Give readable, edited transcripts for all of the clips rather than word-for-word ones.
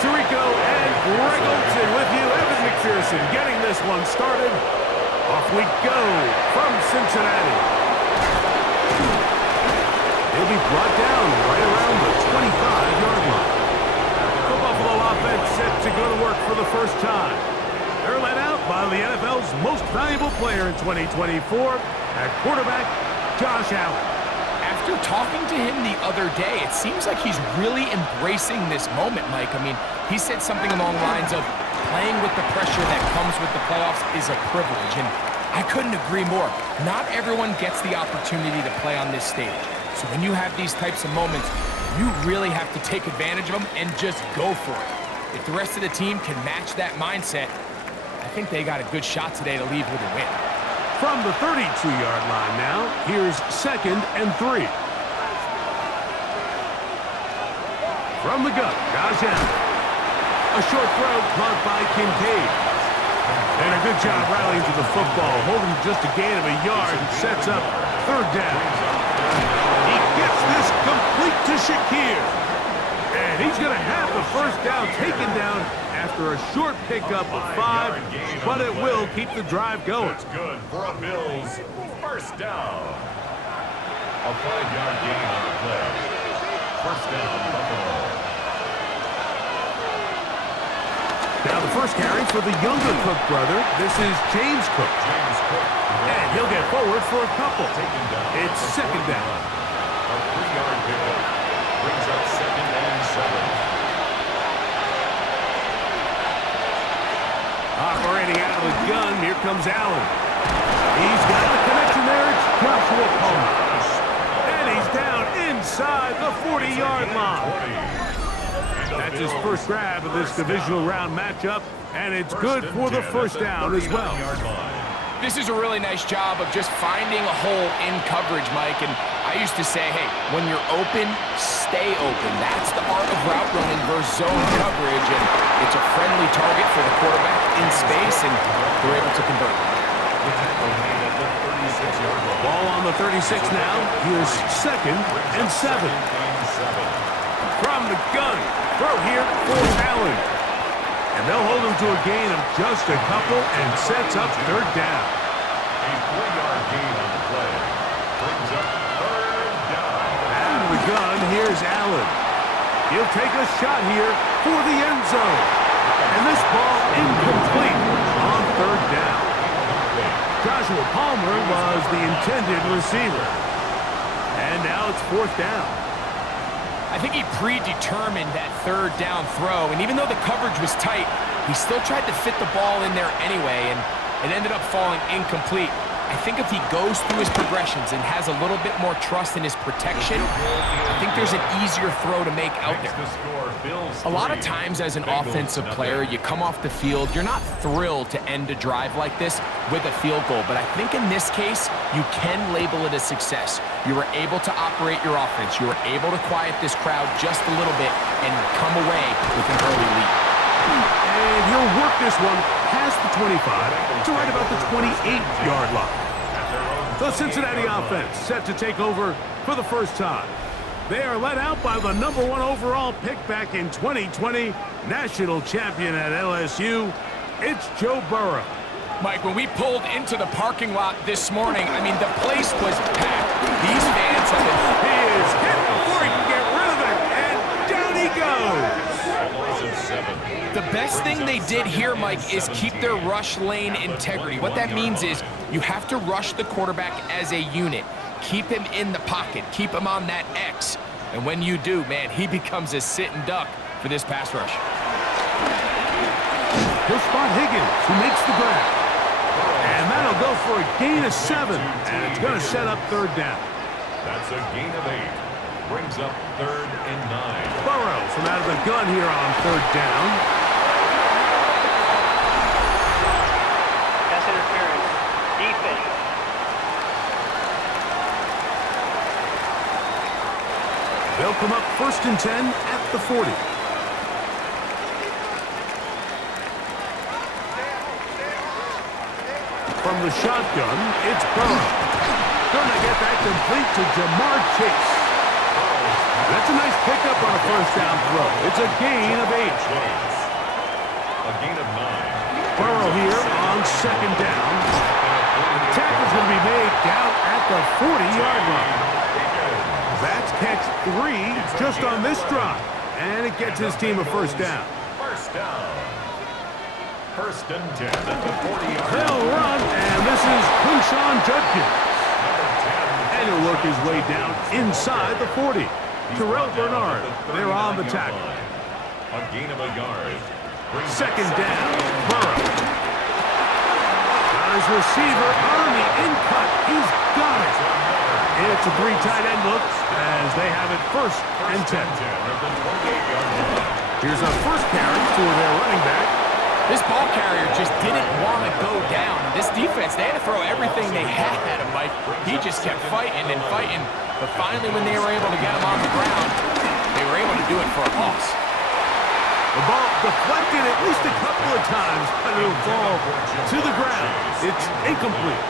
Tirico and Greg Olson with you. Evan McPherson getting this one started. Off we go from Cincinnati. He'll be brought down right around the 25-yard line. The Buffalo offense set to go to work for the first time. They're led out by the NFL's most valuable player in 2024 at quarterback, Josh Allen. After talking to him the other day, it seems like he's really embracing this moment, Mike. I mean, he said something along the lines of playing with the pressure that comes with the playoffs is a privilege, and I couldn't agree more. Not everyone gets the opportunity to play on this stage. So when you have these types of moments, you really have to take advantage of them and just go for it. If the rest of the team can match that mindset, I think they got a good shot today to leave with a win. From the 32-yard line now, here's 2nd and 3. From the gun, Josh Allen. A short throw caught by Kincaid. And a good job rallying to the football, holding just a gain of a yard and sets up 3rd down. He gets this complete to Shakir. And he's going to have the 1st down taken down after a short pickup of 5, but it will keep the drive going. That's good for a Bills 1st down. A 5-yard gain on the play. 1st down, Buffalo. Now the first carry for the younger Cook brother. This is James Cook. And he'll get forward for a couple. It's 2nd down. A 3-yard pickup brings up 2nd and 7. Operating out of the gun, here comes Allen. He's got the connection there. It's Joshua Palmer. And he's down inside the 40-yard line. That's his first grab of this divisional round matchup, and it's good for the 1st down as well. This is a really nice job of just finding a hole in coverage, Mike. And I used to say, hey, when you're open, stay open. That's the art of route running versus zone coverage, and it's a friendly target for the quarterback in space, and they're able to convert. Ball on the 36 now. Here's 2nd and 7. From the gun, throw here for Allen. And they'll hold him to a gain of just a couple and sets up 3rd down. A 4-yard gain on the play brings up 3rd down. Out of the gun, here's Allen. He'll take a shot here for the end zone. And this ball incomplete on 3rd down. Joshua Palmer was the intended receiver. And now it's 4th down. I think he predetermined that 3rd down throw, and even though the coverage was tight, he still tried to fit the ball in there anyway, and it ended up falling incomplete. I think if he goes through his progressions and has a little bit more trust in his protection, I think there's an easier throw to make out there. A lot of times as an offensive player, you come off the field, you're not thrilled to end a drive like this with a field goal, but I think in this case, you can label it a success. You were able to operate your offense. You were able to quiet this crowd just a little bit and come away with an early lead. And he'll work this one past the 25 to right about the 28-yard line. The Cincinnati offense set to take over for the first time. They are led out by the #1 overall pick back in 2020, national champion at LSU. It's Joe Burrow. Mike, when we pulled into the parking lot this morning, I mean, the place was packed. These fans have been... He is hit before he can get rid of it, and down he goes. The best thing they did here, Mike, is keep their rush lane integrity. What that means is you have to rush the quarterback as a unit. Keep him in the pocket. Keep him on that X. And when you do, man, he becomes a sit and duck for this pass rush. He'll spot Higgins, who makes the grab. And that'll go for a gain of 7. And it's going to set up 3rd down. That's a gain of 8. Brings up 3rd and 9. Burrow from out of the gun here on 3rd down. Pass interference. Defense. They'll come up 1st and 10 at the 40. From the shotgun, it's Burrow. Gonna get that complete to Jamar Chase. Let's That's a nice pickup on a first down throw. It's a gain of 8. A gain of 9. Burrow here on second down. The tackle's going to be made down at the 40-yard line. That's catch 3 just on this drive. And it gets his team a first down. First down. First and 10 at the 40-yard line. They'll run, and this is Quinshon Judkins. And he'll work his way down inside the 40. Terrell Bernard, they're on the tackle. A gain of a yard. Second down, Burrow. Got his receiver on the in-cut. He's got it. It's a 3 tight end look as they have it first and 10. Here's a first carry for their running back. This ball carrier just didn't want to go down. This defense, they had to throw everything they had at him, Mike. He just kept fighting and fighting. But finally, when they were able to get him on the ground, they were able to do it for a loss. The ball deflected at least a couple of times, but it'll fall to the ground. It's incomplete.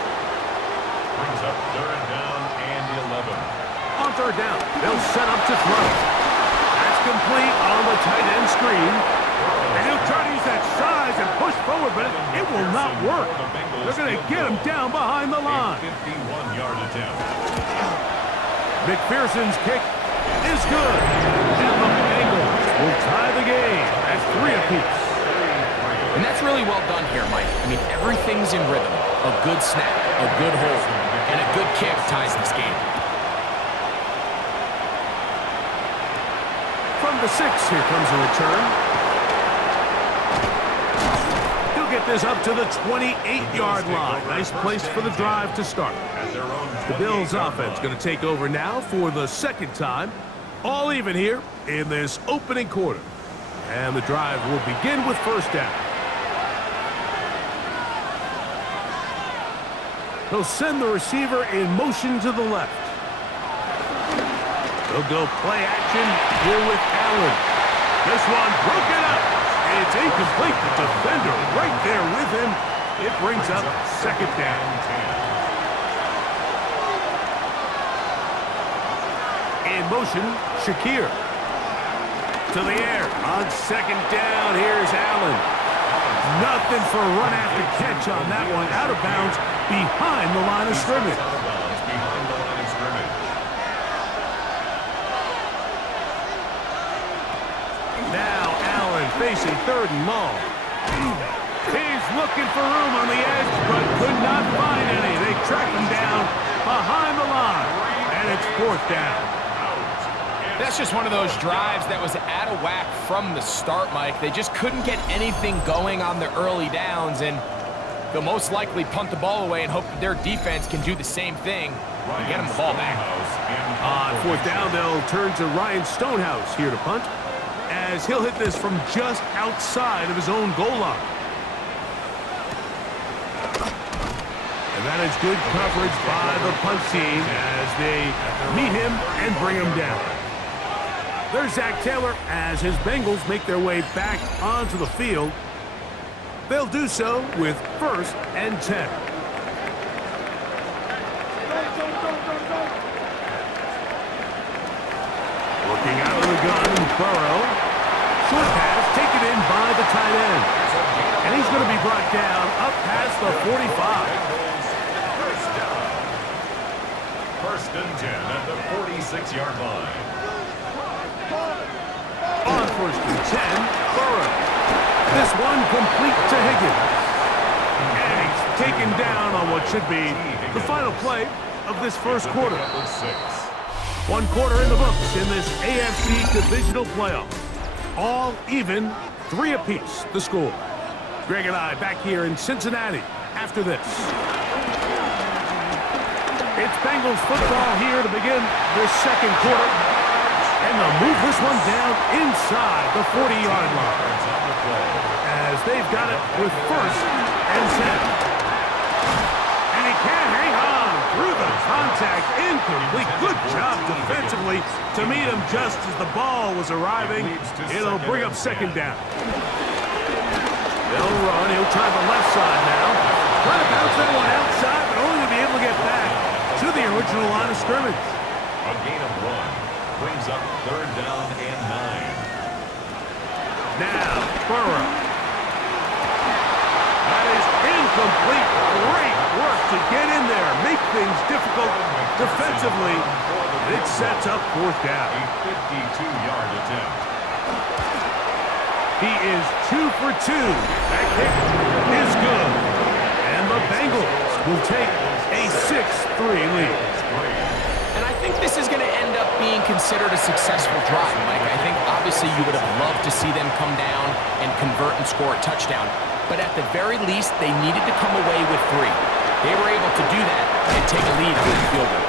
Brings up third down and 11. On third down, they'll set up to throw. That's complete on the tight end screen. And he'll try to use that size and push forward, but it will not work. They're going to get him down behind the line. 51-yard attempt. McPherson's kick is good. And the Bengals will tie the game at 3 apiece. And that's really well done here, Mike. I mean, everything's in rhythm. A good snap, a good hold, and a good kick ties this game. From the 6, here comes a return. He'll get this up to the 28-yard line. Nice place for the drive to start. The Bills offense going to take over now for the second time. All even here in this opening quarter. And the drive will begin with first down. He'll send the receiver in motion to the left. He'll go play action here with Allen. This one broken up. It's incomplete. The defender right there with him. It brings up second down. In motion, Shakir. To the air. On second down, here's Allen. Nothing for a run after catch on that one. Out of bounds behind the line of scrimmage. Now Allen facing third and long. He's looking for room on the edge, but could not find any. They track him down behind the line, and it's fourth down. That's just one of those drives that was out of whack from the start, Mike. They just couldn't get anything going on the early downs, and they'll most likely punt the ball away and hope that their defense can do the same thing and get them the ball back. On fourth down, they'll turn to Ryan Stonehouse here to punt, as he'll hit this from just outside of his own goal line. And that is good coverage by the punt team as they meet him and bring him down. There's Zach Taylor as his Bengals make their way back onto the field. They'll do so with first and 10. Looking out of the gun, Burrow. Short pass taken in by the tight end. And he's going to be brought down up past the 45. First and 10 at the 46-yard line. On first and 10, Burrow. This one complete to Higgins. And he's taken down on what should be the final play of this first quarter. 1 quarter in the books in this AFC Divisional playoff. All even, 3 apiece, the score. Greg and I back here in Cincinnati after this. It's Bengals football here to begin this second quarter. And they'll move this one down inside the 40-yard line. As they've got it with first and 10. And he can't hang on through the contact. Incomplete. Good job defensively to meet him just as the ball was arriving. It'll bring up second down. They'll run. He'll try the left side now. Try to bounce that one outside, but only to be able to get back to the original line of scrimmage. A gain of 1. Brings up 3rd down and 9. Now, Burrow. That is incomplete. Great work to get in there. Make things difficult defensively. And it sets up 4th down. A 52-yard attempt. He is 2 for 2. That kick is good. And the Bengals will take a 6-3 lead. And I think this is going to end up being considered a successful drive, Mike. I think obviously you would have loved to see them come down and convert and score a touchdown. But at the very least, they needed to come away with 3. They were able to do that and take a lead on that field goal.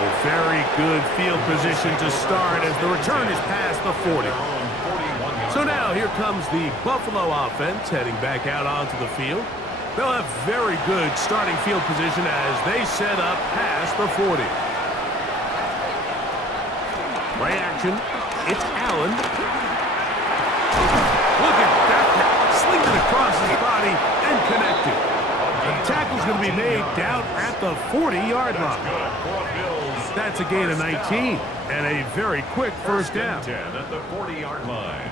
A very good field position to start as the return is past the 40. So now here comes the Buffalo offense heading back out onto the field. They'll have very good starting field position as they set up past the 40. Play action. It's Allen. Look at that. Slinged it across his body and connected. The tackle's going to be made down at the 40-yard line. That's a gain of 19 and a very quick 1st down. 10 at the 40-yard line.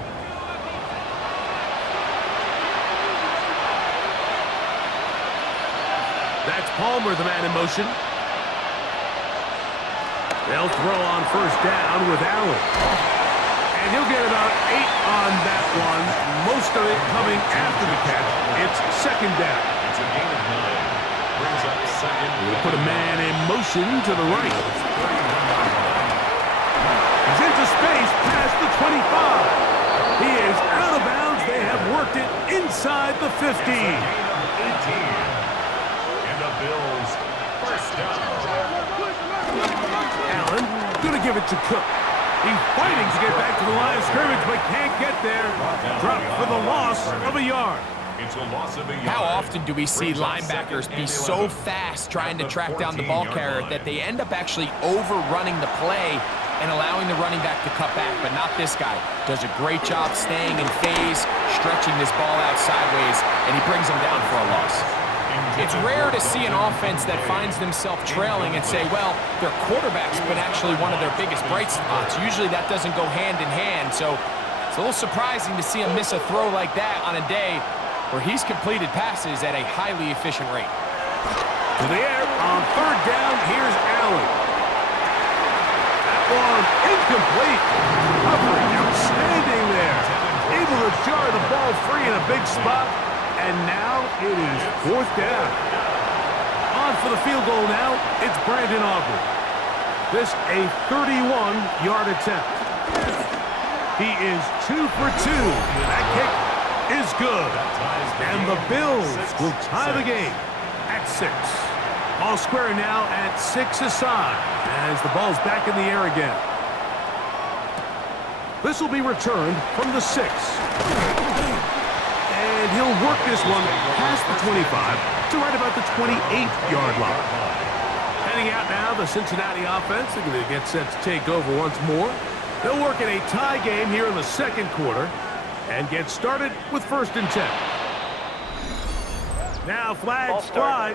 That's Palmer, the man in motion. They'll throw on 1st down with Allen. And he'll get about 8 on that one. Most of it coming after the catch. It's 2nd down. It's a gain of 9. Brings up 2nd. We'll put a man in motion to the right. He's into space past the 25. He is out of bounds. They have worked it inside the 15. It's a gain of 18. Bills, 1st down. Allen gonna give it to Cook. He's fighting to get back to the line of scrimmage, but can't get there. Dropped for the loss of a yard. It's a loss of a yard. How often do we see linebackers be so fast trying to track down the ball carrier that they end up actually overrunning the play and allowing the running back to cut back? But not this guy. Does a great job staying in phase, stretching this ball out sideways, and he brings him down for a loss. It's rare to see an offense that finds themselves trailing and say, well, their quarterback's been actually one of their biggest bright spots. Usually that doesn't go hand in hand, so it's a little surprising to see him miss a throw like that on a day where he's completed passes at a highly efficient rate. To the air on 3rd down, here's Allen. That one incomplete. Covering outstanding there. Able to jar the ball free in a big spot. And now it is 4th down. On for the field goal now, it's Brandon Aubrey. This a 31-yard attempt. He is 2 for 2. That kick is good. And the Bills will tie the game at 6. All square now at 6 aside as the ball's back in the air again. This will be returned from the 6. And he'll work this one past the 25 to right about the 28-yard line. Heading out now, the Cincinnati offense. They're going to get set to take over once more. They'll work in a tie game here in the 2nd quarter and get started with 1st and 10. Now flags fly.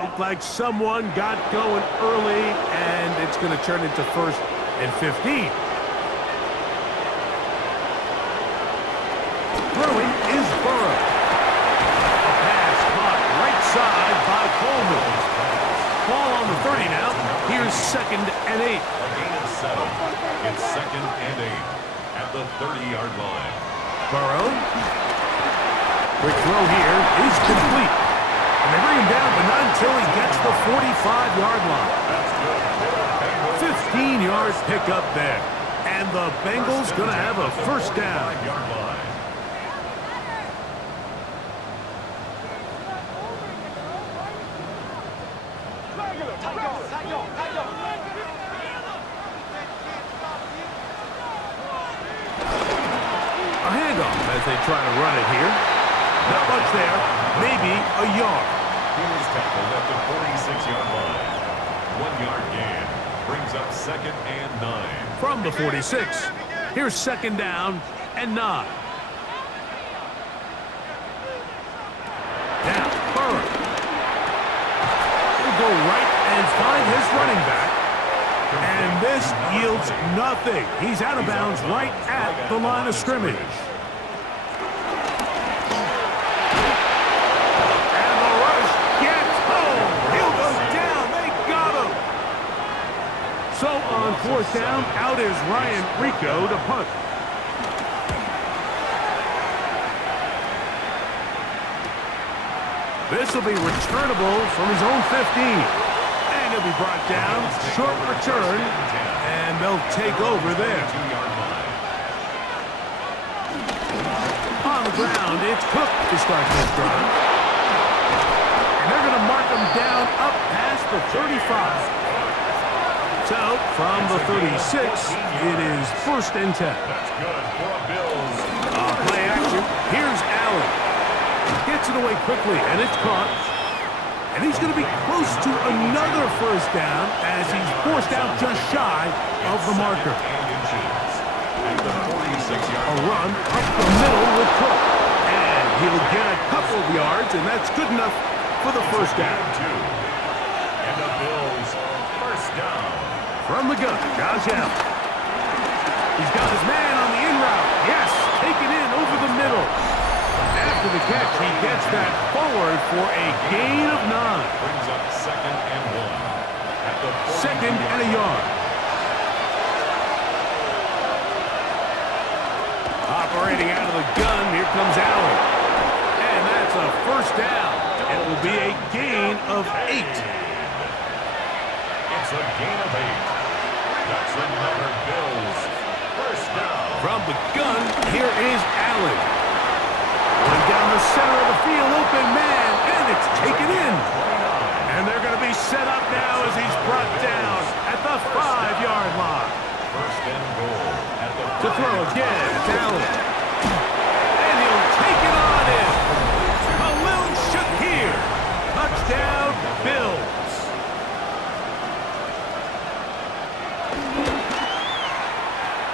Looked like someone got going early, and it's going to turn into 1st and 15. Throwing is Burrow. A pass caught right side by Coleman. Ball on the 30 now. Here's 2nd and 8. A gain of 7. It's 2nd and 8 at the 30-yard line. Burrow. Quick throw here is complete. And they bring him down, but not until he gets the 45-yard line. 15 yards pickup there. And the Bengals going to have a 1st down. 5-yard line. A handoff as they try to run it here. Not much there. Maybe a yard. He was tackled at the 46-yard line. 1-yard gain. Brings up 2nd and 9. From the 46. Here's 2nd down and 9. Now, Burrow. He'll go right and find his running back. And this yields nothing. He's out of bounds right at the line of scrimmage. And the rush gets home. He'll go down. They got him. So on fourth down, out is Ryan Rico to punt. This will be returnable from his own 15. And he'll be brought down. Short return. And they'll take over there. On the ground, it's Cook to start this drive. And they're going to mark him down up past the 35. So, from the 36, it is 1st and 10. That's good for a Bills. Play action. Here's Allen. Gets it away quickly, and it's caught. And he's going to be close to another first down as he's forced out just shy of the marker. A run up the middle with Cook. And he'll get a couple of yards, and that's good enough for the first down. And the Bills first down. From the gun, Josh Allen. He's got his man on the in route. Yes, taken in over the middle. After the catch, he gets that forward for a gain of 9. Brings up 2nd and 1. At the 2nd and a yard. Operating out of the gun, here comes Allen. And that's a first down. It will be a gain of 8. It's a gain of 8. That's another Bills first down. From the gun, here is Allen. Going down the center of the field, open man, and it's taken in. And they're going to be set up now as he's brought down at the 5-yard line. First and goal at the To throw again, it's Allen. And he'll take it on in. Khalil Shakir. Touchdown, Bills.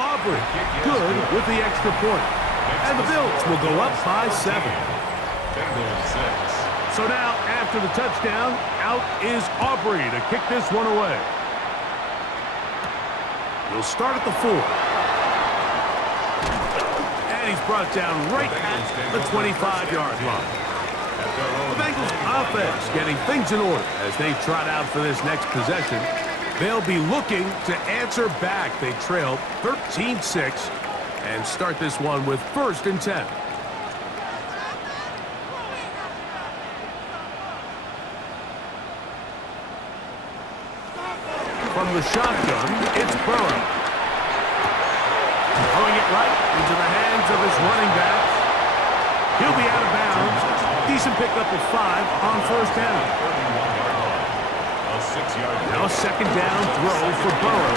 Aubrey, good with the extra point. And the Bills will go up by 7. Bengals 6. So now, after the touchdown, out is Aubrey to kick this one away. He'll start at the 4. And he's brought down right at the 25-yard line. The Bengals offense getting things in order as they trot out for this next possession. They'll be looking to answer back. They trail 13-6. And start this one with 1st and 10. From the shotgun, it's Burrow. Throwing it right into the hands of his running back. He'll be out of bounds. Decent pickup of 5 on 1st down. Now a 2nd down throw for Burrow.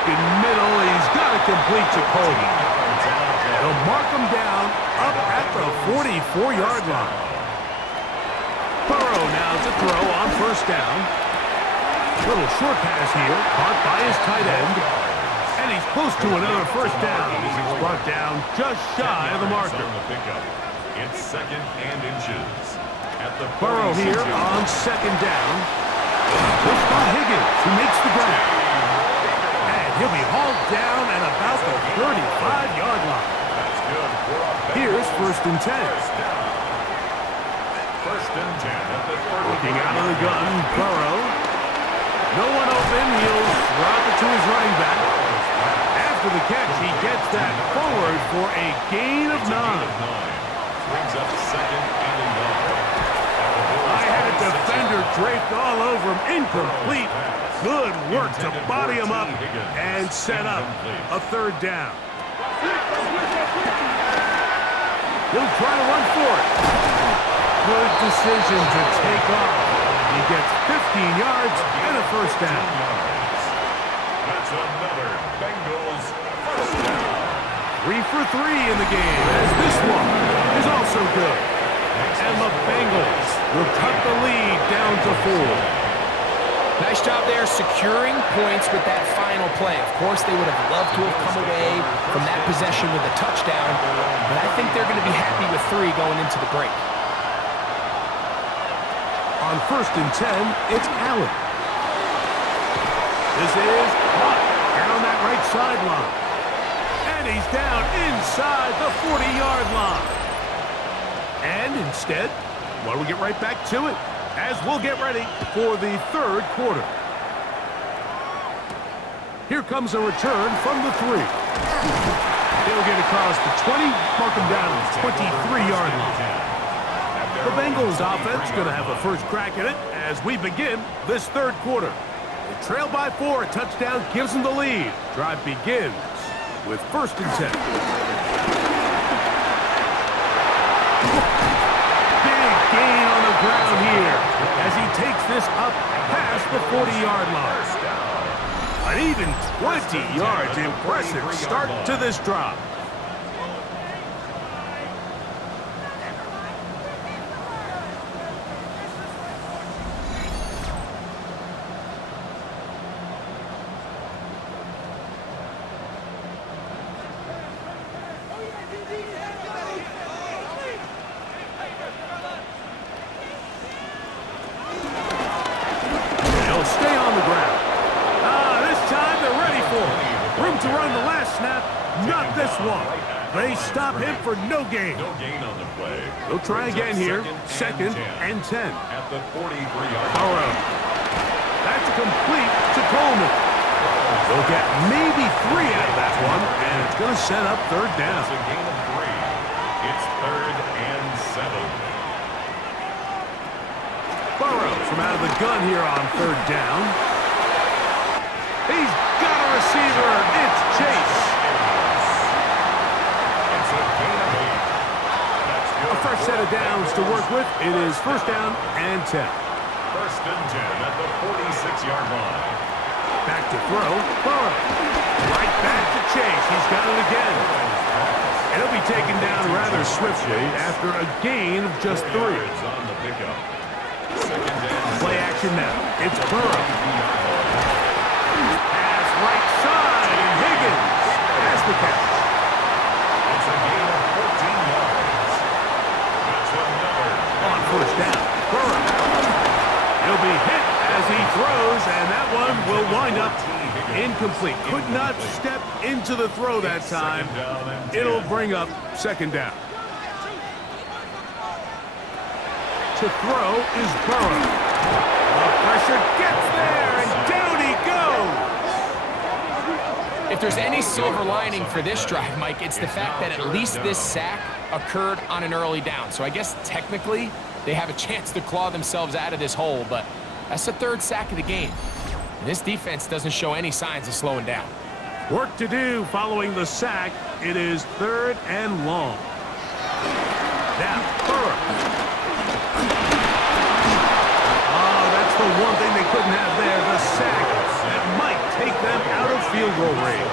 In middle, he's got to complete to Cole. They'll mark him down up at the 44-yard line. Burrow now to throw on 1st down. Little short pass here, caught by his tight end. And he's close to another first down. He's brought down just shy of the marker. It's 2nd and inches. At the Burrow here on 2nd down. Pushed by Higgins, who makes the grab. He'll be hauled down at about the 35-yard line. Here's 1st and 10. First and 10 at the 30. Looking out of the gun, Burrow. No one open. He'll drop it to his running back. After the catch, he gets that forward for a gain of 9. Brings up 2nd and a yard. I had a defender draped all over him. Incomplete. Good work to body him up and set up a 3rd down. He'll try to run for it. Good decision to take off. He gets 15 yards and a first down. That's another Bengals first down. 3 for 3 in the game, as this one is also good. And the Bengals will cut the lead down to 4. Nice job there securing points with that final play. Of course, they would have loved to have come away from that possession with a touchdown, but I think they're going to be happy with 3 going into the break. On 1st and 10, it's Allen. This is caught down that right sideline. And he's down inside the 40-yard line. And instead, why don't we get right back to it as we'll get ready for the third quarter. Here comes a return from the 3. They'll get across the 20, mark them down at the 23-yard line. The Bengals offense going to have a first crack at it as we begin this third quarter. They trail by 4, a touchdown gives them the lead. Drive begins with 1st and 10. Big gain on the ground here as he takes this up past the 40-yard line. An even 20 yards. Impressive start to this drive. They stop him for no gain. No gain on the play. They'll try again here. 2nd and 10. At the 43-yard Burrow. That's complete to Coleman. They'll get maybe 3 out of that one, and it's going to set up 3rd down. It's a gain of 3. It's 3rd and 7. Burrow from out of the gun here on 3rd down. He's got a receiver. It's Chase. A fresh set of downs to work with. It is 1st down and 10. 1st and 10 at the 46-yard line. Back to throw. Burrow. Right back to Chase. He's got it again. And he'll be taken down rather swiftly after a gain of just 3. On the pickup. 2nd and Play action now. It's Burrow. Pass right side, and Higgins has the catch. It's a gain of 14 yards. That's another. On 1st down, Burrow. He'll be hit as he throws, and that one will wind up incomplete. Could not step into the throw that time. It'll bring up 2nd down. To throw is Burrow. The pressure gets there, and down he goes. If there's any silver lining for this drive, Mike, it's the fact that at least this sack occurred on an early down. So I guess technically they have a chance to claw themselves out of this hole, but that's the 3rd sack of the game. And this defense doesn't show any signs of slowing down. Work to do following the sack. It is 3rd and long. Now, Burrow. Oh, that's the one thing they couldn't have there, the sack that might take them out of field goal range.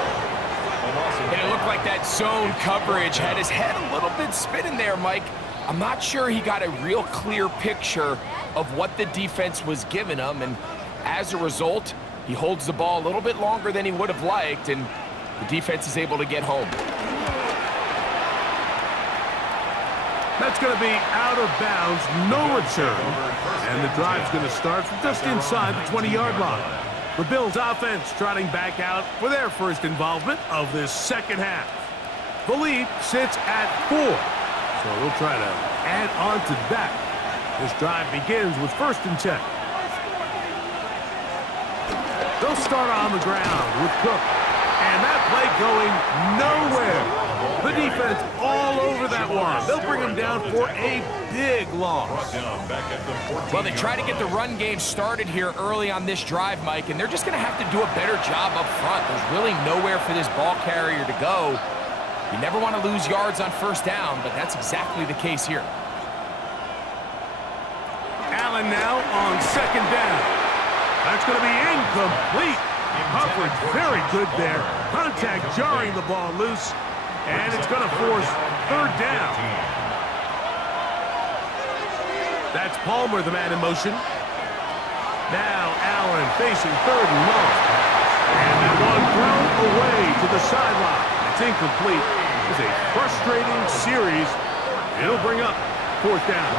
And it looked like that zone coverage had his head a little bit spinning there, Mike. I'm not sure he got a real clear picture of what the defense was giving him, and as a result, he holds the ball a little bit longer than he would have liked, and the defense is able to get home. That's going to be out of bounds, no return. And the drive's going to start from just inside the 20-yard line. The Bills offense trotting back out for their first involvement of this 2nd half. The lead sits at 4, so they'll try to add on to that. This drive begins with 1st and 10. They'll start on the ground with Cook. And that play going nowhere. The defense all over that one. They'll bring him down for a big loss. Well, they try to get the run game started here early on this drive, Mike, and they're just going to have to do a better job up front. There's really nowhere for this ball carrier to go. You never want to lose yards on 1st down, but that's exactly the case here. Allen now on 2nd down. That's going to be incomplete. Coverage very good there. Contact jarring the ball loose, and it's going to force 3rd down. That's Palmer, the man in motion. Now Allen facing 3rd and long. And that one thrown away to the sideline. It's incomplete. It's a frustrating series. It'll bring up 4th down.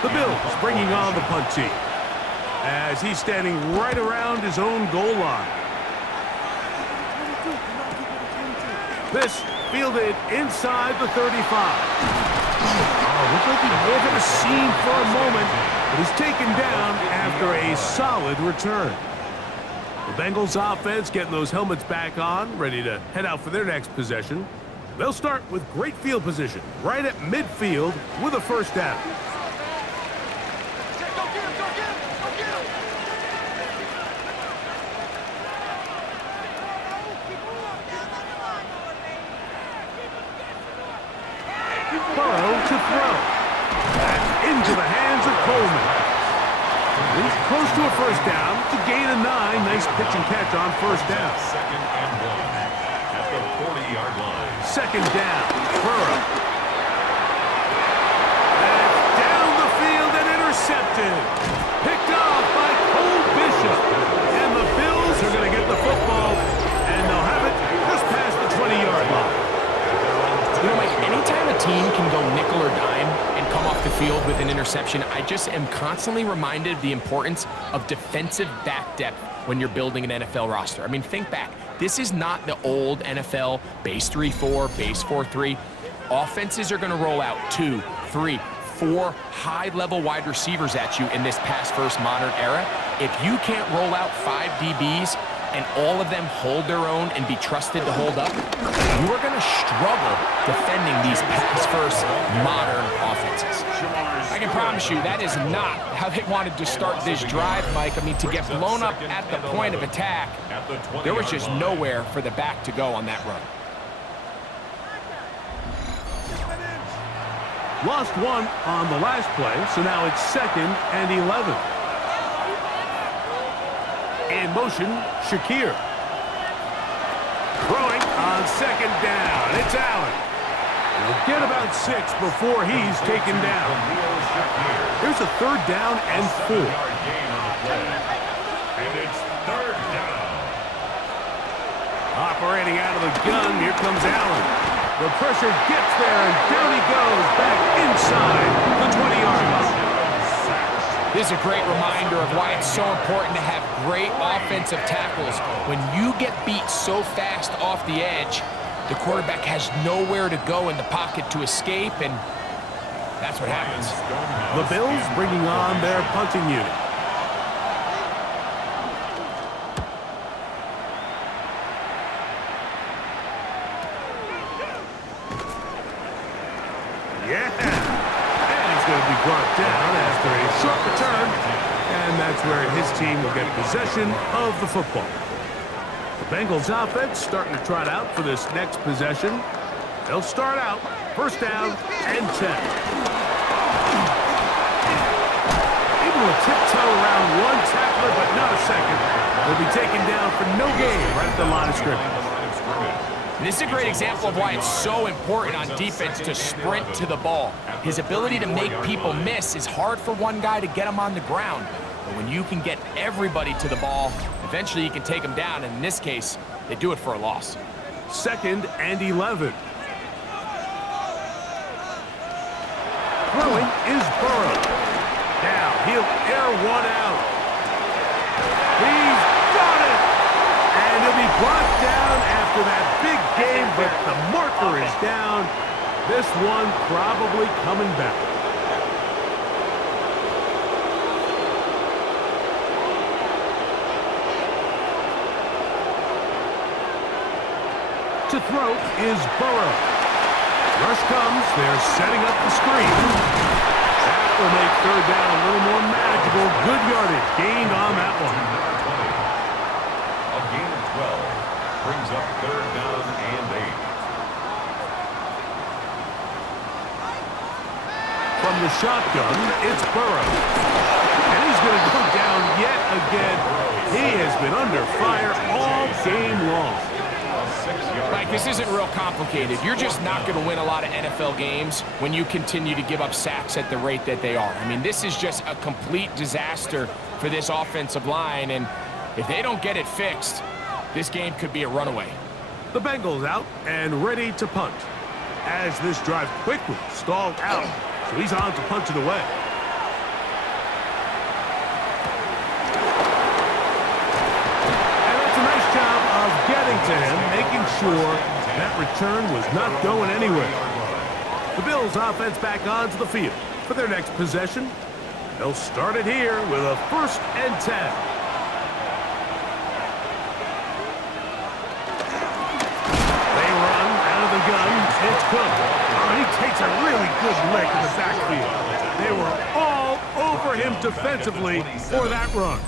The Bills bringing on the punt team. as he's standing right around his own goal line. This fielded inside the 35. Looks like he may have a seam for a moment, but he's taken down after a solid return. The Bengals offense getting those helmets back on, ready to head out for their next possession. They'll start with great field position, right at midfield with a first down. Burrow to throw. And into the hands of Coleman. He's close to a first down to gain a 9. Nice pitch and catch on first down. Second and 1 at the 40-yard line. Second down, Burrow. That's down the field and intercepted. Picked off by Cole Bishop. And the Bills are going to get the football, and they'll have it just past the 20-yard line. You know, Mike, anytime a team can go nickel or dime and come off the field with an interception, I just am constantly reminded of the importance of defensive back depth when you're building an NFL roster. I mean, think back. This is not the old NFL base 3-4, base 4-3. Offenses are going to roll out 2, 3, 4 high-level wide receivers at you in this pass-first modern era. If you can't roll out 5 DBs and all of them hold their own and be trusted to hold up, you are going to struggle defending these pass-first modern offenses. I can promise you that is not how they wanted to start this drive, Mike. I mean, to get blown up at the point of attack, there was just nowhere for the back to go on that run. Lost one on the last play, so now it's 2nd and 11. In motion, Shakir. Throwing on 2nd down. It's Allen. He'll get about 6 before he's taken down. Here's a 3rd down and 4. And it's 3rd down. Operating out of the gun, here comes Allen. The pressure gets there, and down he goes back inside the 20-yard line. This is a great reminder of why it's so important to have great offensive tackles. When you get beat so fast off the edge, the quarterback has nowhere to go in the pocket to escape, and that's what happens. The Bills bringing on their punting unit. Brought down after a short return, and that's where his team will get possession of the football. The Bengals offense starting to trot out for this next possession. They'll start out first down and 10. Able to tiptoe around one tackler, but not a second. They'll be taken down for no gain right at the line of scrimmage. This is a great example of why it's so important on defense to sprint to the ball. His ability to make people miss is hard for one guy to get him on the ground. But when you can get everybody to the ball, eventually you can take them down. And in this case, they do it for a loss. 2nd and 11. Throwing is Burrow. Now he'll air one out. He's got it! And he'll be brought down after that big game, but the marker is down. This one probably coming back. To throw is Burrow. Rush comes. They're setting up the screen. That will make 3rd down a little more manageable. Good yardage gained on that one. A gain of 12 brings up 3rd down and 8. From the shotgun, it's Burrow. And he's going to go down yet again. He has been under fire all game long. Mike, this isn't real complicated. You're just not going to win a lot of NFL games when you continue to give up sacks at the rate that they are. I mean, this is just a complete disaster for this offensive line, and if they don't get it fixed, this game could be a runaway. The Bengals out and ready to punt, as this drive quickly stalled out. So he's on to punch it away. to him, making sure that return was not going anywhere. The Bills offense back onto the field for their next possession. They'll start it here with a 1st and 10. They run out of the gun. It's Cook. Oh, he takes a really good lick in the backfield. They were all over him defensively for that run.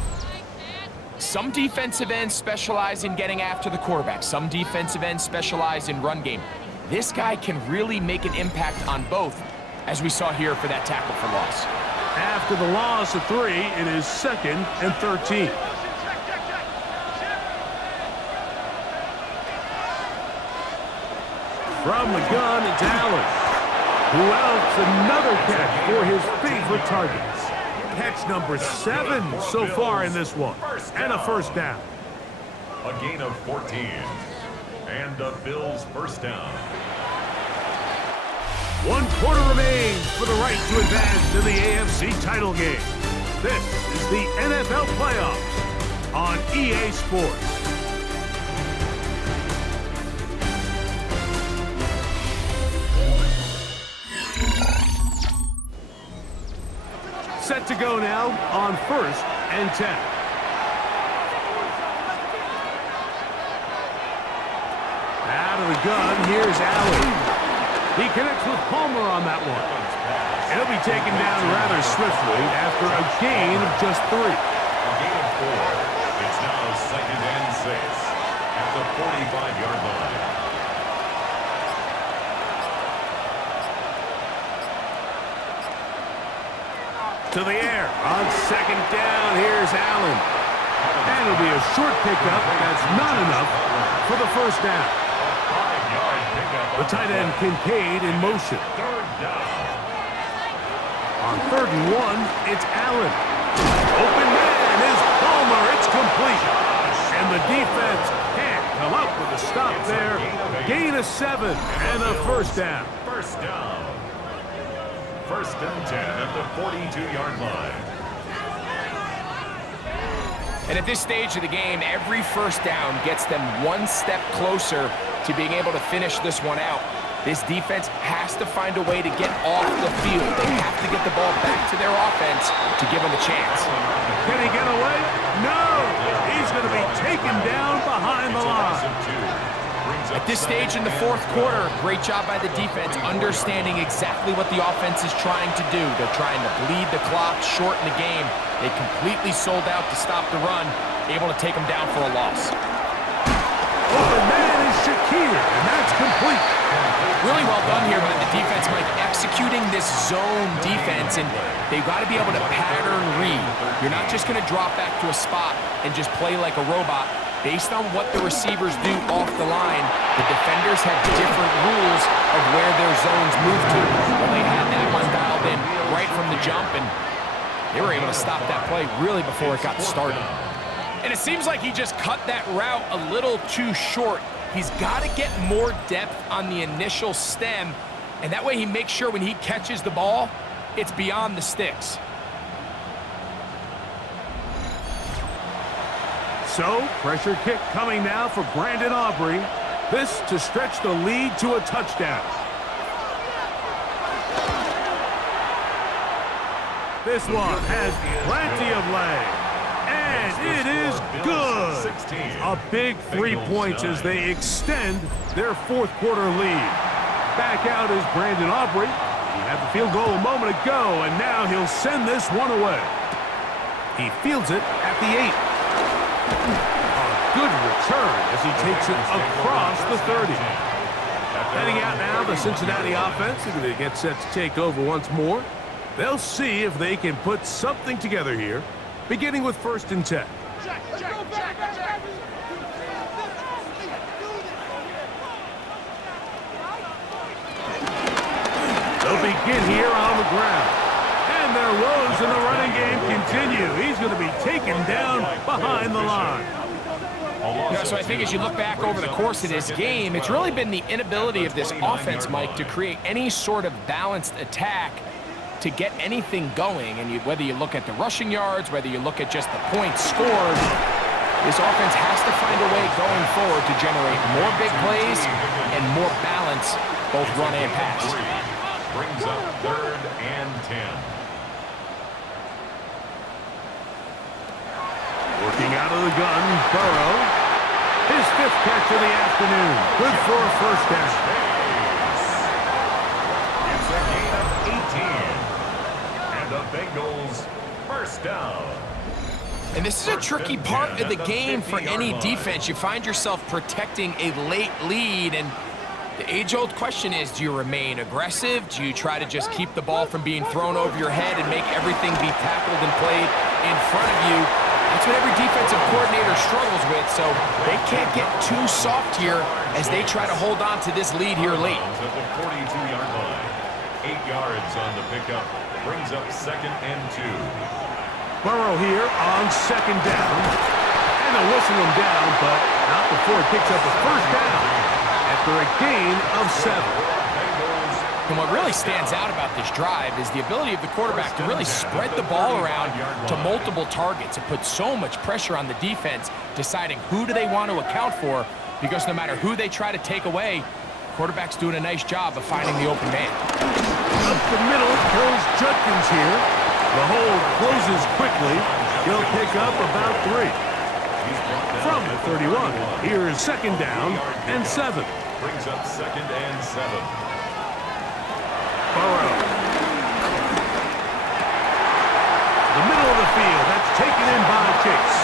Some defensive ends specialize in getting after the quarterback. Some defensive ends specialize in run game. This guy can really make an impact on both, as we saw here for that tackle for loss. After the loss of 3, it is 2nd and 13. From the gun, it's Allen, who else another catch for his favorite targets. Catch number 7 so far in this one, and a 1st down. A gain of 14, and the Bills' 1st down. 1 quarter remains for the right to advance to the AFC title game. This is the NFL playoffs on EA Sports. Set to go now on 1st and 10. Out of the gun, here's Allen. He connects with Palmer on that one. He'll be taken down rather swiftly after a gain of just 3. A gain of 4. It's now 2nd and 6 at the 45-yard line. To the air on 2nd down. Here's Allen. And it'll be a short pickup. That's not enough for the 1st down. The tight end Kincaid in motion. 3rd down. On 3rd and 1, it's Allen. Open man is Palmer. It's complete. And the defense can't come up with a stop there. Gain of 7 and a 1st down. 1st down. 1st and 10 at the 42-yard line. And at this stage of the game, every 1st down gets them 1 step closer to being able to finish this one out. This defense has to find a way to get off the field. They have to get the ball back to their offense to give them a chance. Can he get away? No! He's going to be taken down behind the line. At this stage in the 4th quarter, great job by the defense, understanding exactly what the offense is trying to do. They're trying to bleed the clock, shorten the game. They completely sold out to stop the run, able to take them down for a loss. Open man is Shakir, and that's complete. Really well done here by the defense, Mike, executing this zone defense, and they've got to be able to pattern read. You're not just going to drop back to a spot and just play like a robot. Based on what the receivers do off the line, the defenders have different rules of where their zones move to. Well, they had that one dialed in right from the jump, and they were able to stop that play really before it got started. And it seems like he just cut that route a little too short. He's got to get more depth on the initial stem, and that way he makes sure when he catches the ball, it's beyond the sticks. So, pressure kick coming now for Brandon Aubrey. This to stretch the lead to a touchdown. This one has plenty of leg. And it is good. A big 3 points as they extend their 4th quarter lead. Back out is Brandon Aubrey. He had the field goal a moment ago, and now he'll send this one away. He fields it at the 8. A good return as he takes it across the 30. Heading out now, the Cincinnati offense, as they get set to take over once more. They'll see if they can put something together here, beginning with 1st and 10. They'll begin here on the ground. And their woes in the running game continue. He's going to be taken down behind the line. Yeah, so I think as you look back over the course of this game, it's really been the inability of this offense, Mike, to create any sort of balanced attack to get anything going. And whether you look at the rushing yards, whether you look at just the points scored, This offense has to find a way going forward to generate more big plays and more balance, both run and pass. Brings up 3rd and 10. Working out of the gun, Burrow. His 5th catch of the afternoon. Good for a first down. It's a gain of 18. And the Bengals first down. And this is a tricky part of the game for any defense. You find yourself protecting a late lead, and the age-old question is, do you remain aggressive? Do you try to just keep the ball from being thrown over your head and make everything be tackled and played in front of you? That's what every defensive coordinator struggles with, so they can't get too soft here as they try to hold on to this lead here late. At the 42-yard line. 8 yards on the pickup. Brings up 2nd and 2. Burrow here on 2nd down. And they'll whistle him down, but not before he picks up a first down after a gain of 7. And what really stands out about this drive is the ability of the quarterback to really spread the ball around to multiple targets. It puts so much pressure on the defense deciding who do they want to account for, because no matter who they try to take away, the quarterback's doing a nice job of finding the open man. Up the middle goes Jenkins here. The hole closes quickly. He'll pick up about 3. From the 31, here is 2nd down and 7. Brings up 2nd and 7. Burrow. The middle of the field, that's taken in by Chase.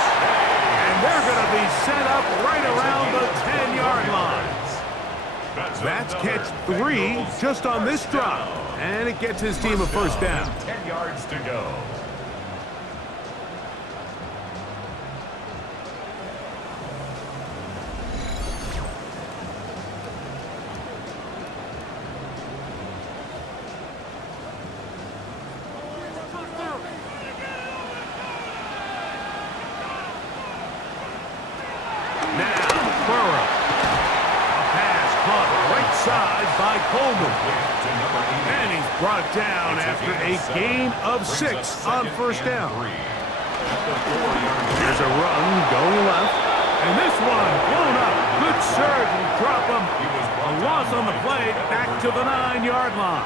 And they're going to be set up right around the 10-yard line. That's catch 3 just on this drive. And it gets his team a first down. 10 yards to go. By Coleman. And he's brought down after a gain of 6 on first down. Here's a run going left. And this one blown up. Good surge and drop him. A loss on the play back to the 9-yard line.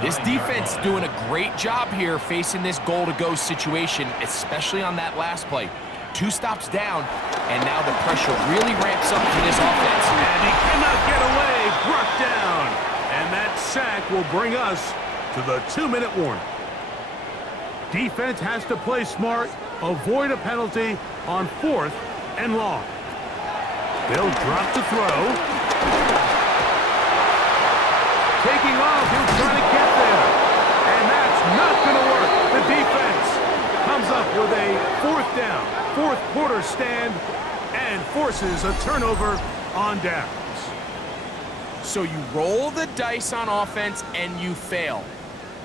This defense doing a great job here facing this goal-to-go situation, especially on that last play. 2 stops down, and now the pressure really ramps up for this offense. And he cannot get away, brought down. And that sack will bring us to the 2-minute warning. Defense has to play smart, avoid a penalty on 4th and long. They'll drop the throw. Taking off, he'll try to get there. And that's not going to work. The defense comes up with a 4th down, 4th quarter stand, and forces a turnover on downs. So you roll the dice on offense and you fail.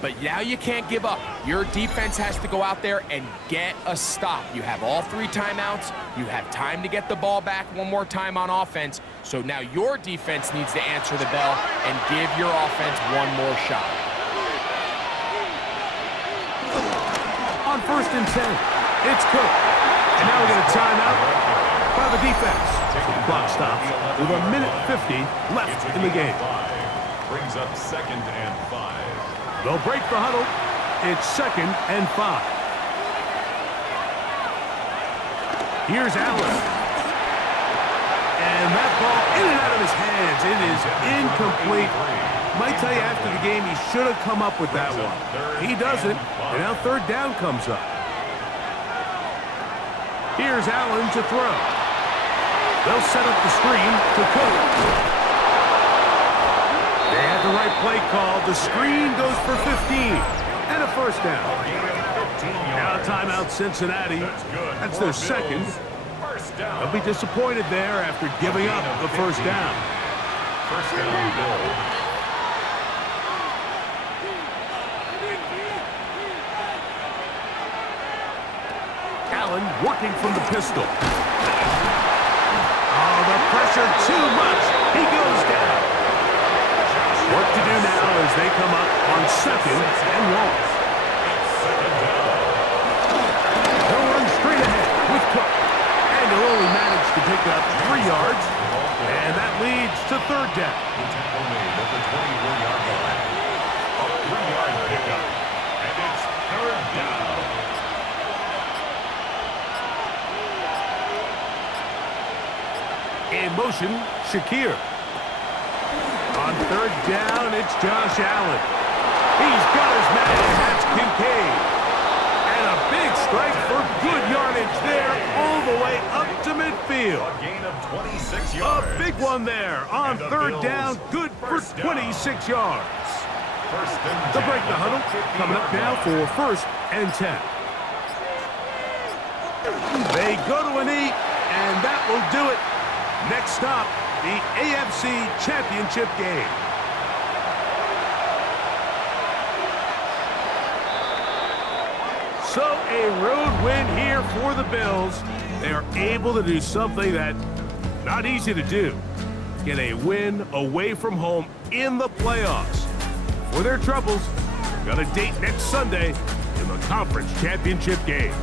But now you can't give up. Your defense has to go out there and get a stop. You have all 3 timeouts. You have time to get the ball back one more time on offense. So now your defense needs to answer the bell and give your offense one more shot. On 1st and 10, it's Cook. And now we get a timeout by the defense. So the clock stops with 1:50 left in the game. Brings up 2nd and 5. They'll break the huddle. It's 2nd and 5. Here's Allen. And that ball in and out of his hands. It is incomplete. Might tell you after the game he should have come up with that one. He doesn't, and now 3rd down comes up. Here's Allen to throw. They'll set up the screen to Cook. They had the right play call. The screen goes for 15 and a first down. Now timeout Cincinnati. That's their 2nd. They'll be disappointed there after giving up the first down. First down goal. Allen working from the pistol. Oh, the pressure too much. He goes down. Work to do now as they come up on 2nd and long. They'll run straight ahead with Cook. up 3 yards, and that leads to third down. The tackle made at the 24-yard line. A 3-yard pickup, and it's third down. In motion, Shakir. On third down, it's Josh Allen. He's got his man, and that's Kincaid. And a big strike for good yardage there, all the way up to midfield. A gain of 26 yards. A big one there on third down, good for 26 yards. First and To 10. break the huddle, coming up now for first and 10. They go to an 8, and that will do it. Next stop, the AFC Championship game. So a road win here for the Bills. They are able to do something that not easy to do. Get a win away from home in the playoffs. For their troubles, got a date next Sunday in the Conference Championship game.